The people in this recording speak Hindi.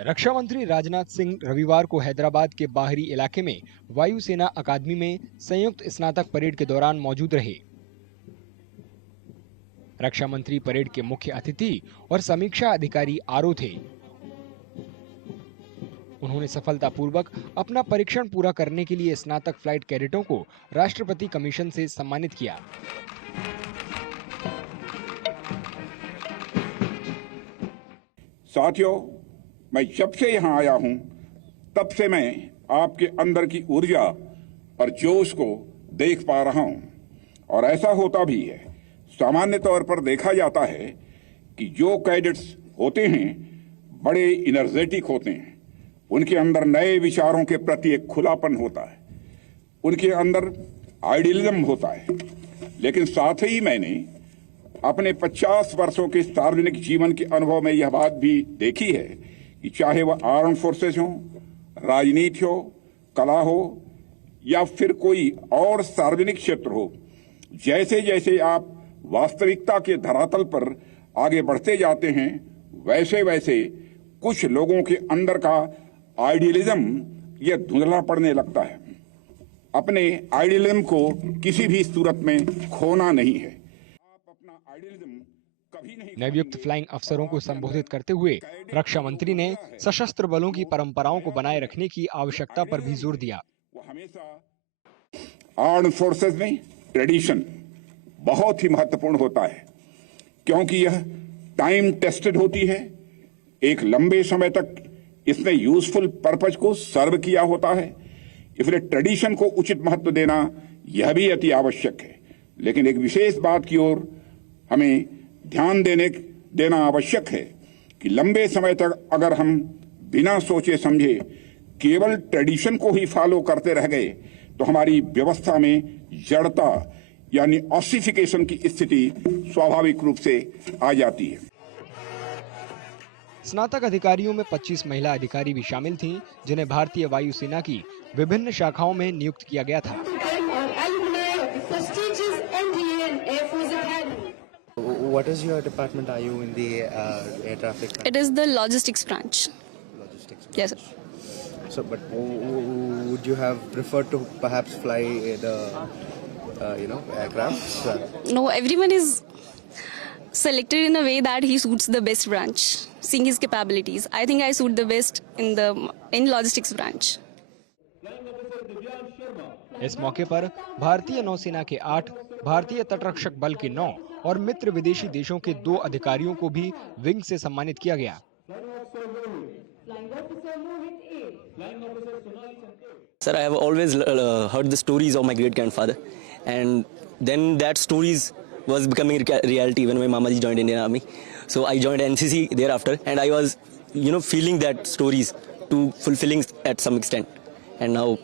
रक्षा मंत्री राजनाथ सिंह रविवार को हैदराबाद के बाहरी इलाके में वायुसेना अकादमी में संयुक्त स्नातक परेड के दौरान मौजूद रहे। रक्षा मंत्री परेड के मुख्य अतिथि और समीक्षा अधिकारी आरओ थे। उन्होंने सफलतापूर्वक अपना परीक्षण पूरा करने के लिए स्नातक फ्लाइट कैडेटों को राष्ट्रपति कमीशन से सम्मानित किया। साथियों, मैं जब से यहाँ आया हूँ तब से मैं आपके अंदर की ऊर्जा और जोश को देख पा रहा हूँ, और ऐसा होता भी है। सामान्य तौर पर देखा जाता है कि जो कैडेट्स होते हैं बड़े इनर्जेटिक होते हैं, उनके अंदर नए विचारों के प्रति एक खुलापन होता है, उनके अंदर आइडियलिज्म होता है। लेकिन साथ ही मैंने अपने 50 वर्षों के सार्वजनिक जीवन के अनुभव में यह बात भी देखी है कि चाहे वह आर्म फोर्सेस हो, राजनीति हो, कला हो या फिर कोई और सार्वजनिक क्षेत्र हो, जैसे जैसे आप वास्तविकता के धरातल पर आगे बढ़ते जाते हैं, वैसे वैसे कुछ लोगों के अंदर का आइडियलिज्म यह धुंधला पड़ने लगता है। अपने आइडियलिज्म को किसी भी सूरत में खोना नहीं है। आप अपना आइडियलिज्म कभी नहीं। नवयुक्त फ्लाइंग अफसरों को संबोधित करते हुए रक्षा मंत्री ने सशस्त्र बलों की परंपराओं को बनाए रखने की आवश्यकता पर भी जोर दिया। वो हमेशा आर्म फोर्सेस में ट्रेडिशन बहुत ही महत्वपूर्ण होता है, क्योंकि यह टाइम टेस्टेड होती है। एक लंबे समय तक इसने यूजफुल पर्पज को सर्व किया होता है, इसलिए ट्रेडिशन को उचित महत्व देना यह भी अति आवश्यक है। लेकिन एक विशेष बात की ओर हमें ध्यान देना आवश्यक है कि लंबे समय तक अगर हम बिना सोचे समझे केवल ट्रेडिशन को ही फॉलो करते रह गए तो हमारी व्यवस्था में जड़ता यानी ऑसिफिकेशन की स्थिति स्वाभाविक रूप से आ जाती है। स्नातक अधिकारियों में 25 महिला अधिकारी भी शामिल थीं, जिन्हें भारतीय वायुसेना की विभिन्न शाखाओं में नियुक्त किया गया था। What is your department? Are you in the air traffic? It is the logistics branch. Logistics. Yes, sir. So, but would you have preferred to perhaps fly the, aircraft? No, everyone is selected in a way that he suits the best branch, seeing his capabilities. I think I suit the best in logistics branch. इस मौके पर भारतीय नौसेना के 8, भारतीय तटरक्षक बल के 9 और मित्र विदेशी देशों के 2 अधिकारियों को भी विंग से सम्मानित किया गया। Sir, I have always heard the stories of my great grandfather, and then that stories was becoming reality when my Mamaji joined Indian Army. So I joined NCC thereafter, and I was, feeling that stories to fulfilling at some extent, and now